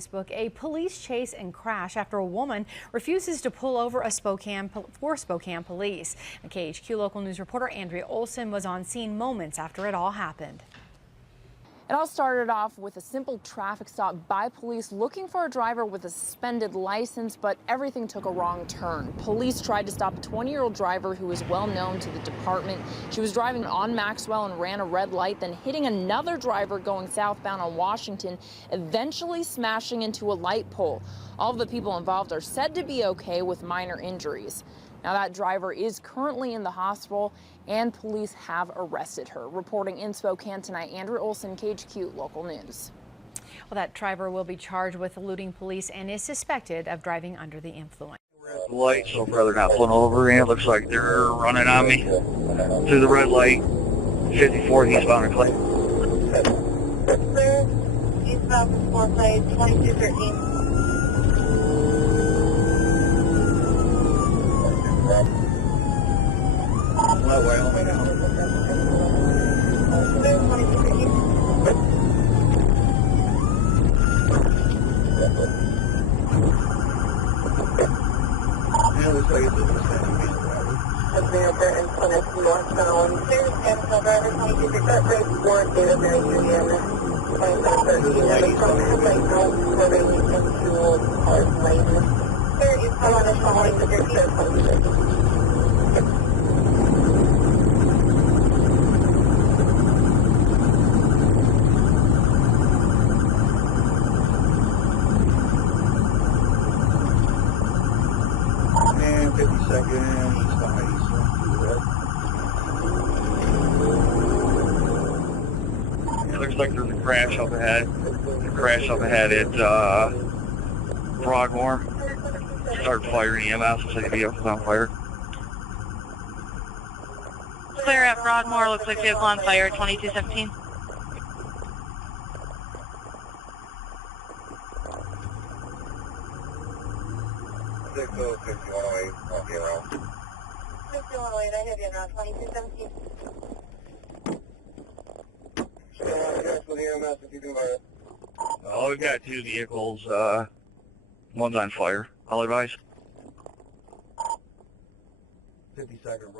Facebook, a police chase and crash after a woman refuses to pull over for Spokane police. A KHQ local news reporter Andrea Olson was on scene moments after it all happened. It all started off with a simple traffic stop by police looking for a driver with a suspended license, but everything took a wrong turn. Police tried to stop a 20-year-old driver who was well known to the department. She was driving on Maxwell and ran a red light, then hitting another driver going southbound on Washington, eventually smashing into a light pole. All of the people involved are said to be okay with minor injuries. Now, that driver is currently in the hospital and police have arrested her. Reporting in Spokane tonight, Andrea Olson, KHQ Local News. Well, that driver will be charged with eluding police and is suspected of driving under the influence. We're at the light, so far they're not pulling over, and it looks like they're running on me through the red light. 54 eastbound in Clay. Eastbound 4 plate 2213. That way, all the way down. Yeah, looks like it's just a standing driver. Advancer and Plymouth northbound. There's Maxwell driver 2213. Road 4, data very Union 2713. And from headlight out, swerving into cars lane. There is a lot of following the distance. And 52nd eastbound east. It looks like there's a crash up ahead. A crash up ahead at Broadmoor. Start firing EMS. Looks like the vehicle's on fire. Clear at Broadmoor. Looks like vehicle on fire. 2217. Six oh 6108. I'll be around. 6108, I have you around 2217. Oh, we've got two vehicles. One's on fire. I'll advise. 52nd.